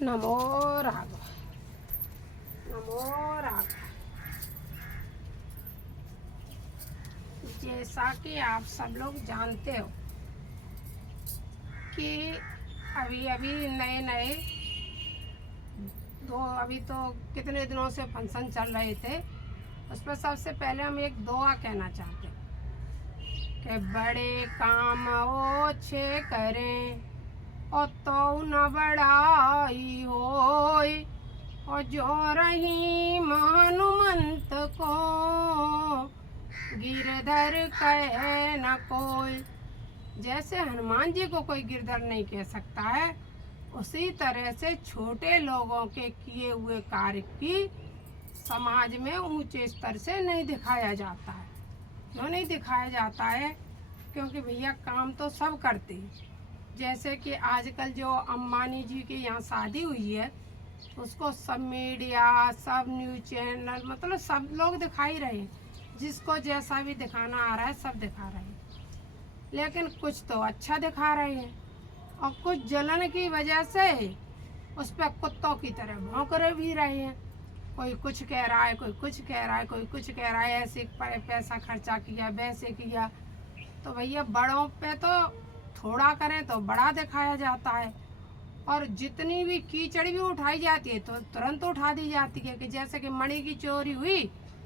नमो राघव, नमो राघव। जैसा कि आप सब लोग जानते हो कि अभी अभी नए नए अभी तो कितने दिनों से फंक्शन चल रहे थे, उस पर सबसे पहले हम एक दुआ कहना चाहते हैं कि बड़े काम ओछे करें और तो न बड़ाई होय, और जो रही हनुमंत को गिरधर कहे न कोई। जैसे हनुमान जी को कोई गिरधर नहीं कह सकता है, उसी तरह से छोटे लोगों के किए हुए कार्य की समाज में ऊंचे स्तर से नहीं दिखाया जाता है। क्यों नहीं दिखाया जाता है? क्योंकि भैया काम तो सब करते हैं। जैसे कि आजकल जो अंबानी जी के यहाँ शादी हुई है, उसको सब मीडिया, सब न्यूज़ चैनल, मतलब सब लोग दिखा ही रहे हैं। जिसको जैसा भी दिखाना आ रहा है सब दिखा रहे हैं, लेकिन कुछ तो अच्छा दिखा रहे हैं और कुछ जलन की वजह से उस पर कुत्तों की तरह भौंक भी रहे हैं। कोई कुछ कह रहा है, कोई कुछ कह रहा है, कोई कुछ कह रहा है, ऐसे पैसा खर्चा किया, वैसे किया। तो भैया बड़ों पे तो थोड़ा करें तो बड़ा दिखाया जाता है, और जितनी भी कीचड़ भी उठाई जाती है तो तुरंत उठा दी जाती है। कि जैसे कि मणि की चोरी हुई,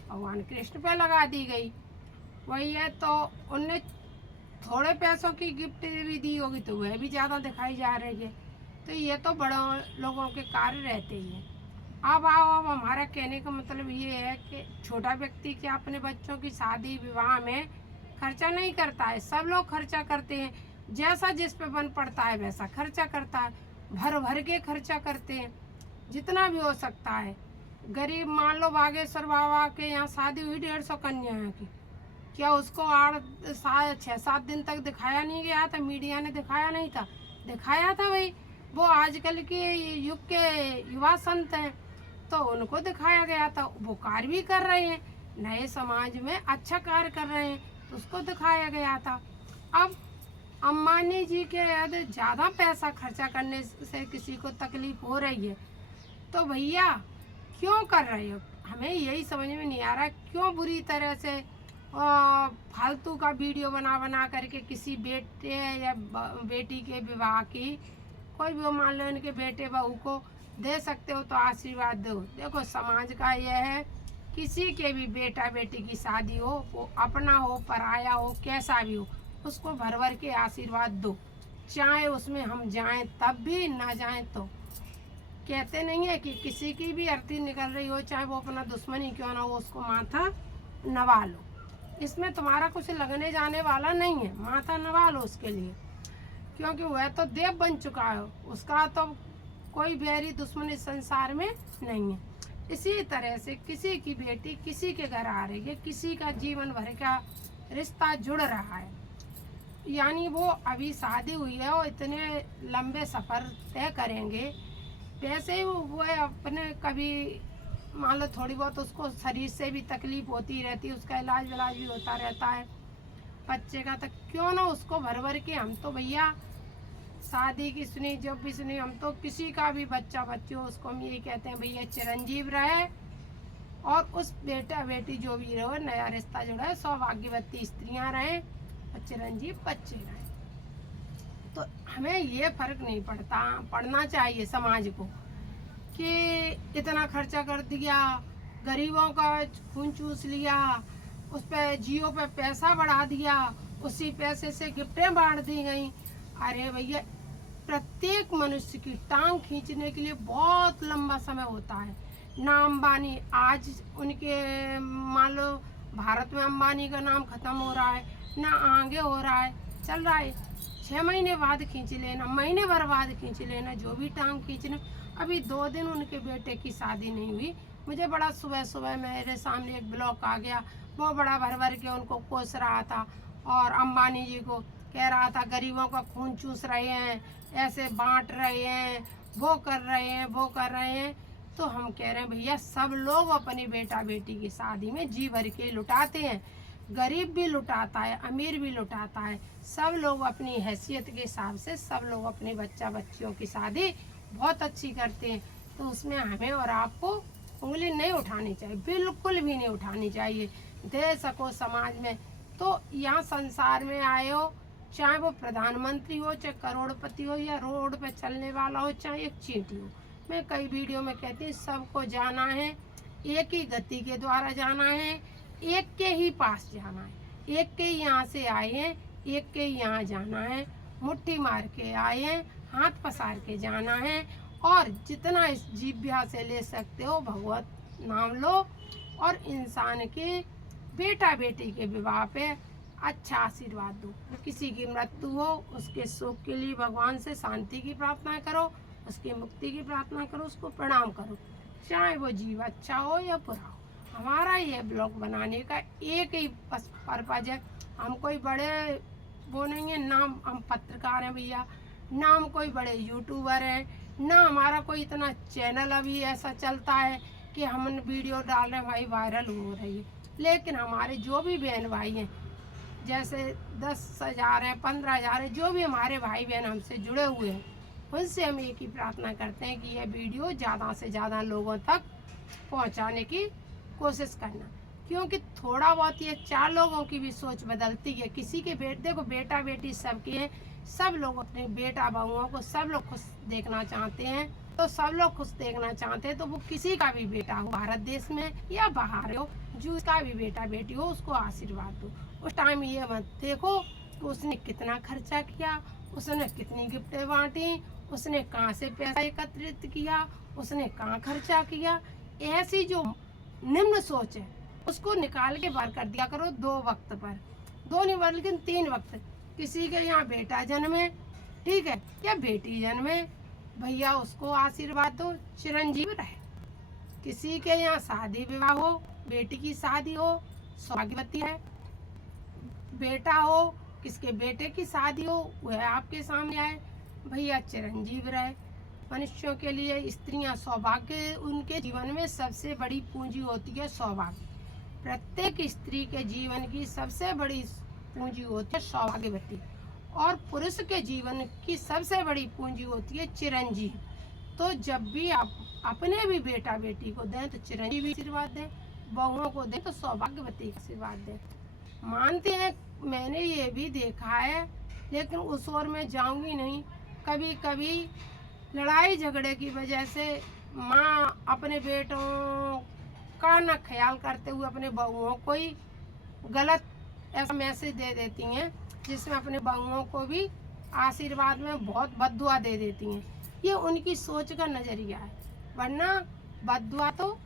भगवान कृष्ण पे लगा दी गई। वही है, तो उनने थोड़े पैसों की गिफ्ट भी दी होगी तो वह भी ज़्यादा दिखाई जा रही है। तो ये तो बड़ों लोगों के कार्य रहते ही हैं। अब हमारा कहने का मतलब ये है कि छोटा व्यक्ति क्या अपने बच्चों की शादी विवाह में खर्चा नहीं करता है। सब लोग खर्चा करते हैं, जैसा जिस पे बन पड़ता है वैसा खर्चा करता है। भर भर के खर्चा करते हैं, जितना भी हो सकता है। गरीब, मान लो बागेश्वर बाबा के यहाँ शादी हुई 150 कन्याओं की, क्या उसको 6-7 दिन तक दिखाया नहीं गया था? मीडिया ने दिखाया नहीं था? दिखाया था भाई। वो आजकल के युग के युवा संत हैं, तो उनको दिखाया गया था। वो कार्य भी कर रहे हैं, नए समाज में अच्छा कार्य कर रहे हैं, तो उसको दिखाया गया था। अब अंबानी जी के यदि ज़्यादा पैसा खर्चा करने से किसी को तकलीफ हो रही है, तो भैया क्यों कर रहे हो? हमें यही समझ में नहीं आ रहा, क्यों बुरी तरह से फालतू का वीडियो बना बना करके किसी बेटे या बेटी के विवाह की, कोई भी मान लो उनके बेटे बहू को दे सकते हो तो आशीर्वाद दो। देखो समाज का यह है, किसी के भी बेटा बेटी की शादी हो, वो अपना हो पराया हो कैसा भी हो, उसको भर भर के आशीर्वाद दो। चाहे उसमें हम जाएं तब भी, ना जाएं तो। कहते नहीं है कि किसी की भी अर्थी निकल रही हो, चाहे वो अपना दुश्मन ही क्यों ना हो, उसको माथा नवा लो। इसमें तुम्हारा कुछ लगने जाने वाला नहीं है, माथा नवा लो उसके लिए, क्योंकि वह तो देव बन चुका है। उसका तो कोई बैरी दुश्मन इस संसार में नहीं है। इसी तरह से किसी की बेटी किसी के घर आ रही है, किसी का जीवन भर का रिश्ता जुड़ रहा है, यानी वो अभी शादी हुई है और इतने लंबे सफ़र तय करेंगे। वैसे ही वो अपने कभी मान लो थोड़ी बहुत उसको शरीर से भी तकलीफ होती रहती है, उसका इलाज विलाज भी होता रहता है बच्चे का, तो क्यों ना उसको भर भर के। हम तो भैया शादी की सुनी, जब भी सुनी, हम तो किसी का भी बच्चा बच्ची हो उसको हम यही कहते हैं भैया चिरंजीव रहे, और उस बेटा बेटी जो भी रहे, नया रिश्ता जुड़ा है, सौभाग्यवती स्त्रियां रहें और चिरंजीव बच्चे रहें। तो हमें ये फर्क नहीं पड़ना चाहिए समाज को कि इतना खर्चा कर दिया, गरीबों का खून चूस लिया, उस पर जियो पे पैसा बढ़ा दिया, उसी पैसे से गिफ्टें बांट दी गई। अरे भैया, प्रत्येक मनुष्य की टांग खींचने के लिए बहुत लंबा समय होता है। ना अंबानी आज उनके, मान लो भारत में अंबानी का नाम खत्म हो रहा है, ना आगे हो रहा है, चल रहा है। 6 महीने बाद खींच लेना, महीने भर बाद खींच लेना, जो भी टांग खींचना। अभी 2 दिन उनके बेटे की शादी नहीं हुई, मुझे बड़ा सुबह सुबह मेरे सामने एक ब्लॉग आ गया, वो बड़ा भर भर के उनको कोस रहा था और अंबानी जी को कह रहा था गरीबों का खून चूस रहे हैं, ऐसे बांट रहे हैं, वो कर रहे हैं, वो कर रहे हैं। तो हम कह रहे हैं भैया, सब लोग अपनी बेटा बेटी की शादी में जी भर के लुटाते हैं, गरीब भी लुटाता है, अमीर भी लुटाता है। सब लोग अपनी हैसियत के हिसाब से सब लोग अपनी बच्चा बच्चियों की शादी बहुत अच्छी करते हैं, तो उसमें हमें और आपको उंगली नहीं उठानी चाहिए, बिल्कुल भी नहीं उठानी चाहिए। दे सको समाज में, तो यहाँ संसार में आए हो, चाहे वो प्रधानमंत्री हो, चाहे करोड़पति हो, या रोड पे चलने वाला हो, चाहे एक चींटी हो। मैं कई वीडियो में कहती हूँ सबको जाना है, एक ही गति के द्वारा जाना है, एक के ही पास जाना है, एक के यहाँ से आए हैं, एक के यहाँ जाना है, मुट्ठी मार के आए हैं, हाथ पसार के जाना है, और जितना इस जीभ्या से ले सकते हो भगवत नाम लो, और इंसान के बेटा बेटी के विवाह पे अच्छा आशीर्वाद दो। किसी की मृत्यु हो, उसके शोक के लिए भगवान से शांति की प्रार्थना करो, उसकी मुक्ति की प्रार्थना करो, उसको प्रणाम करो, चाहे वो जीव अच्छा हो या बुरा हो। हमारा ये ब्लॉग बनाने का एक ही पर्पज है, हम कोई बड़े वो नहीं है, ना हम पत्रकार हैं भैया, ना हम कोई बड़े यूट्यूबर हैं, ना हमारा कोई इतना चैनल अभी ऐसा चलता है कि हम वीडियो डाल रहे हैं भाई वायरल हो रही है। लेकिन हमारे जो भी बहन भाई हैं, जैसे 10,000 है, 15,000 है, जो भी हमारे भाई बहन हमसे जुड़े हुए हैं, उनसे हम एक ही प्रार्थना करते हैं कि यह वीडियो ज़्यादा से ज़्यादा लोगों तक पहुंचाने की कोशिश करना, क्योंकि थोड़ा बहुत ये 4 लोगों की भी सोच बदलती है। किसी के देखो बेटा बेटी सबके हैं, सब लोग अपने बेटा बहुओं को सब लोग खुश देखना चाहते हैं, तो सब लोग खुश देखना चाहते हैं, तो वो किसी का भी बेटा हो, भारत देश में या बाहर हो, जो उसका भी बेटा बेटी हो, उसको आशीर्वाद दो। उस टाइम ये मत देखो कि उसने कितना खर्चा किया, उसने कितनी गिफ्टें बांटी, उसने कहाँ से पैसा एकत्रित किया, उसने कहाँ खर्चा किया। ऐसी जो निम्न सोच है उसको निकाल के बाहर कर दिया करो 2 वक्त पर, 2 नहीं बल्कि 3 वक्त। किसी के यहाँ बेटा जन्मे, ठीक है, या बेटी जन्मे, भैया उसको आशीर्वाद दो, चिरंजीव रहे। किसी के यहाँ शादी विवाह हो, बेटी की शादी हो, सौभाग्यवती है। बेटा हो, किसके बेटे की शादी हो, वह आपके सामने आए, भैया चिरंजीव रहे। मनुष्यों के लिए स्त्रियां सौभाग्य, उनके जीवन में सबसे बड़ी पूंजी होती है सौभाग्य। प्रत्येक स्त्री के जीवन की सबसे बड़ी पूंजी होती है सौभाग्यवती, और पुरुष के जीवन की सबसे बड़ी पूंजी होती है चिरंजीव। तो जब भी आप अपने भी बेटा बेटी को दें तो चिरंजीवी आशीर्वाद दें, बहुओं को दें तो सौभाग्यवती का आशीर्वाद दें। मानते हैं, मैंने ये भी देखा है, लेकिन उस ओर में जाऊंगी नहीं। कभी कभी लड़ाई झगड़े की वजह से माँ अपने बेटों का न ख्याल करते हुए अपने बहुओं को ही गलत ऐसा मैसेज दे देती हैं, जिसमें अपने बहुओं को भी आशीर्वाद में बहुत बद्दुआ दे देती हैं। ये उनकी सोच का नज़रिया है, वरना बद्दुआ तो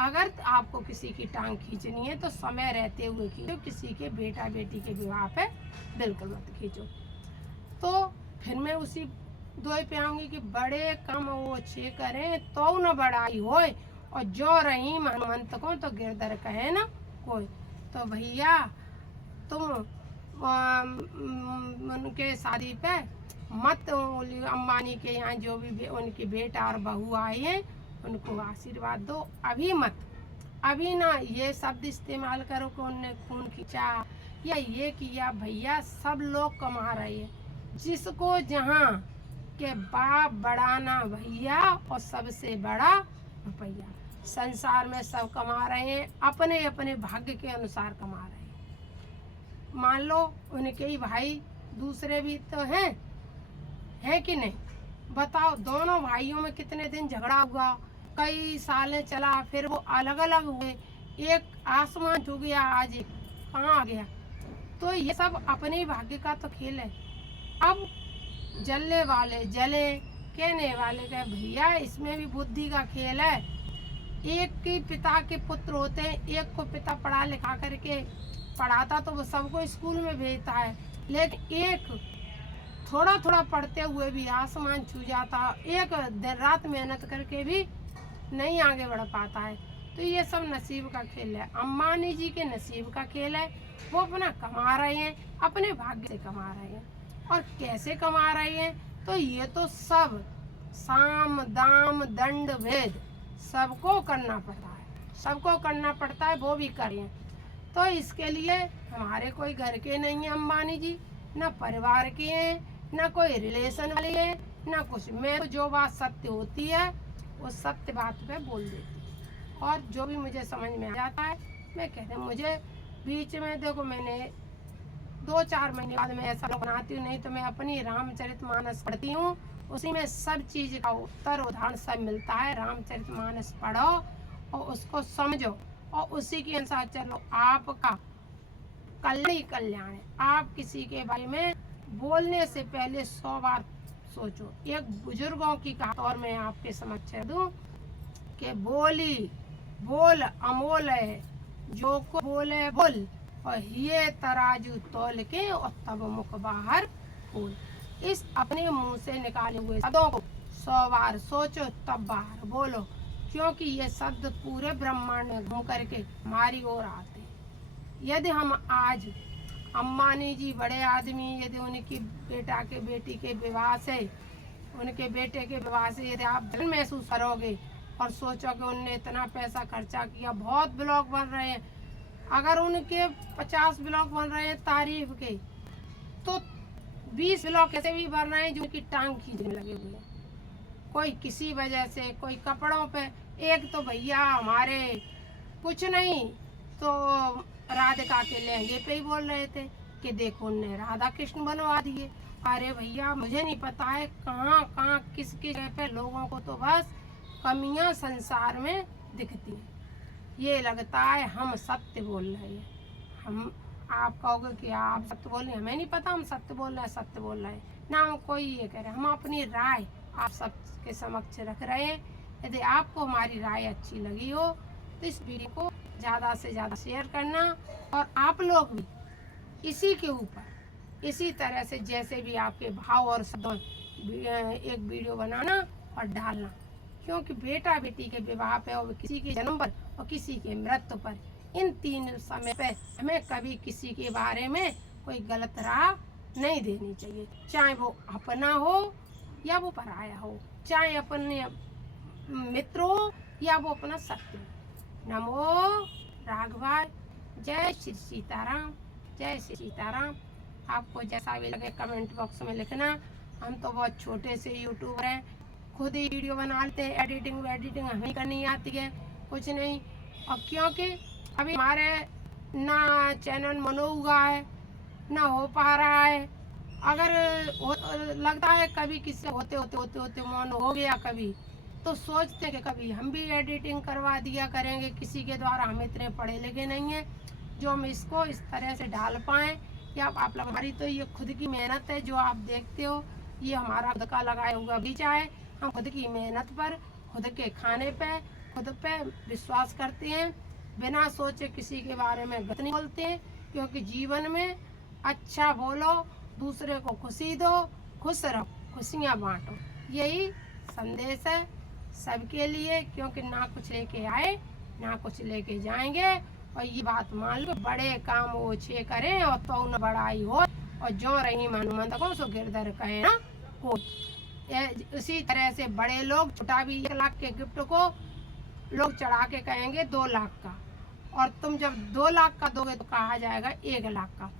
अगर आपको किसी की टांग खींचनी है तो समय रहते हुए खींचो, किसी के बेटा बेटी के विवाह पे बिल्कुल मत खींचो। तो फिर मैं उसी दोय पे आऊंगी कि बड़े काम वो अच्छे करें तो न बड़ाई होए, और जो रही हनुमंत को तो गिरधर कहे ना कोई। तो भैया तुम उनके शादी पे मत, अंबानी के यहाँ जो भी उनके बेटा और बहू आए हैं उनको आशीर्वाद दो, अभी मत, अभी ना ये शब्द इस्तेमाल करो कि उनने खून खींचा या ये किया। भैया सब लोग कमा रहे हैं, जिसको जहाँ के बाप बड़ा ना भैया, और सबसे बड़ा रुपया। संसार में सब कमा रहे हैं, अपने अपने भाग्य के अनुसार कमा रहे हैं। मान लो उनके ही भाई दूसरे भी तो हैं कि नहीं? बताओ, दोनों भाइयों में कितने दिन झगड़ा हुआ, कई सालें चला, फिर वो अलग अलग हुए, एक आसमान छू गया, आज एक कहाँ आ गया। तो ये सब अपने भाग्य का तो खेल है। अब जलने वाले जले, कहने वाले कहे, भैया इसमें भी बुद्धि का खेल है। एक के पिता के पुत्र होते हैं, एक को पिता पढ़ा लिखा करके पढ़ाता तो वो सबको स्कूल में भेजता है, लेकिन एक थोड़ा थोड़ा पढ़ते हुए भी आसमान छू जाता, एक दिन रात मेहनत करके भी नहीं आगे बढ़ पाता है। तो ये सब नसीब का खेल है। अंबानी जी के नसीब का खेल है, वो अपना कमा रहे हैं, अपने भाग्य से कमा रहे हैं। और कैसे कमा रहे हैं? तो ये तो सब साम दाम दंड भेद सबको करना पड़ता है, सबको करना पड़ता है, वो भी करें। तो इसके लिए हमारे कोई घर के नहीं है अंबानी जी, ना परिवार के हैं, ना कोई रिलेशन वाले हैं, ना कुछ। मैं तो जो बात सत्य होती है वो सत्य बात पे बोल देती हूँ, और जो भी मुझे समझ में आ जाता है मैं कहते हैं। मुझे बीच में देखो, मैंने 2-4 महीने बाद मैं ऐसा बनाती हूँ, नहीं तो मैं अपनी रामचरितमानस पढ़ती हूँ, उसी में सब चीज़ का उत्तर उदाहरण सब मिलता है। रामचरितमानस पढ़ो और उसको समझो और उसी के अनुसार चलो, आपका कल्याण ही कल्याण है। आप किसी के बारे में बोलने से पहले 100 बार सोचो। एक बुजुर्गों की कहावत और मैं आपके समक्ष दूं कि बोल अमोल है, जो को बोले बोल, और ये तराजू तौल के और तब मुख बाहर बोल। इस अपने मुंह से निकाले हुए शब्दों को 100 बार सोचो तब बाहर बोलो, क्योंकि ये शब्द पूरे ब्रह्मांड में घूम करके हमारी ओर आते हैं। यदि हम आज अम्बानी जी बड़े आदमी, यदि उनकी बेटा के बेटी के विवाह से, उनके बेटे के विवाह से यदि आप धन महसूस करोगे और सोचोगे उनने इतना पैसा खर्चा किया, बहुत ब्लॉग बन रहे हैं, अगर उनके 50 ब्लॉग बन रहे हैं तारीफ के, तो 20 ब्लॉग ऐसे भी बन रहे हैं जो उनकी टांग खींचने लगे हुए हैं। कोई किसी वजह से, कोई कपड़ों पे। एक तो भैया हमारे कुछ नहीं तो राधिका के लहंगे पे ही बोल रहे थे कि देखो उनने राधा कृष्ण बनवा दिए। अरे भैया, मुझे नहीं पता है कहाँ कहाँ किस किस जगह पे लोगों को तो बस कमियां संसार में दिखती हैं। ये लगता है हम सत्य बोल रहे हैं। हम, आप कहोगे कि आप सत्य बोल रहे हैं, हमें नहीं पता हम सत्य बोल रहे हैं, सत्य बोल रहे हैं ना। हम कोई ये कह रहे हैं, हम अपनी राय आप सबके समक्ष रख रहे हैं। यदि आपको हमारी राय अच्छी लगी हो तो इस वीडियो को ज़्यादा से ज़्यादा शेयर करना, और आप लोग भी इसी के ऊपर इसी तरह से जैसे भी आपके भाव और शब्दों एक वीडियो बनाना और डालना, क्योंकि बेटा बेटी के विवाह पे और किसी के जन्म पर और किसी के मृत्यु पर, इन 3 समय पे हमें कभी किसी के बारे में कोई गलत राह नहीं देनी चाहिए, चाहे वो अपना हो या वो पराया हो, चाहे अपने मित्र हो या वो अपना शत्रु। नमो राघवाय। जय श्री सीताराम, जय श्री सीताराम। आपको जैसा भी लगे कमेंट बॉक्स में लिखना। हम तो बहुत छोटे से यूट्यूबर हैं, खुद ही वीडियो बना लेते हैं, एडिटिंग हमें करनी आती है, कुछ नहीं। और क्योंकि अभी हमारे ना चैनल मनो हुआ है, ना हो पा रहा है। अगर लगता है कभी किसी होते मन हो गया कभी, तो सोचते हैं कि कभी हम भी एडिटिंग करवा दिया करेंगे किसी के द्वारा। हम इतने पढ़े लिखे नहीं हैं जो हम इसको इस तरह से डाल पाएँ। या आप लोग, हमारी तो ये खुद की मेहनत है जो आप देखते हो, ये हमारा खुद का लगाया हुआ बीजा है। हम खुद की मेहनत पर, खुद के खाने पे, खुद पे विश्वास करते हैं, बिना सोचे किसी के बारे में गलत नहीं बोलते हैं। क्योंकि जीवन में अच्छा बोलो, दूसरे को खुशी दो, खुश रहो, खुशियाँ बांटो, यही संदेश है सबके लिए। क्योंकि ना कुछ लेके आए ना कुछ लेके जाएंगे, और ये बात मान लो, बड़े काम ओछे करें और तो न बड़ाई हो, और जो रही हनुमंत को सो गिरधर कहे ना को। उसी तरह से बड़े लोग छोटा भी 1 लाख के गिफ्ट को लोग चढ़ा के कहेंगे 2 लाख का, और तुम जब 2 लाख का दोगे तो कहा जाएगा 1 लाख का।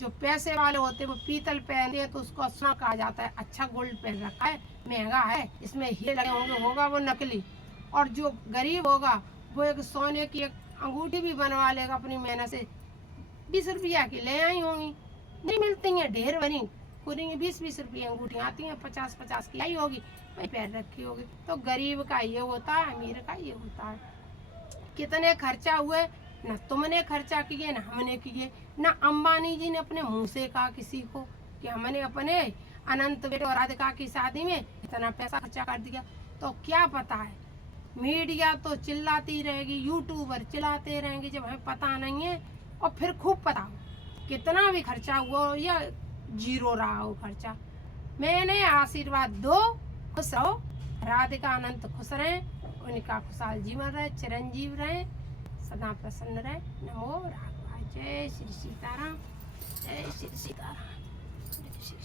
जो पैसे वाले होते हैं वो पीतल पहनते हैं तो उसको सोना कहा जाता है, अच्छा गोल्ड पहन रखा है, महंगा है, इसमें हीरे लगे होंगे, होगा वो नकली। और जो गरीब होगा वो एक सोने की एक अंगूठी भी बनवा लेगा अपनी मेहनत से, 20 रुपया की ले आई होंगी, नहीं मिलती हैं, ढेर बनी पूरी 20-20 रुपये अंगूठी आती हैं, 50-50 की आई होगी, वही पैर रखी होगी। तो गरीब का ये होता है, अमीर का ये होता है। कितने खर्चा हुए, न तुमने खर्चा किए न हमने किए, न अंबानी जी ने अपने मुंह से कहा किसी को कि हमने अपने अनंत बेटे और राधिका की शादी में इतना पैसा खर्चा कर दिया। तो क्या पता है, मीडिया तो चिल्लाती रहेगी, यूट्यूबर चिल्लाते रहेंगे जब हमें पता नहीं है, और फिर खूब पता हो कितना भी खर्चा हुआ हो या 0 रहा हो खर्चा। मैंने आशीर्वाद दो, खुश रहो, राधिका अनंत खुश रहें, उनका खुशहाल जीवन रहे, चिरंजीव रहे, सदा प्रसन्न रहे। नमो राघवाय। जय श्री सीताराम, जय श्री सीताराम, जय श्री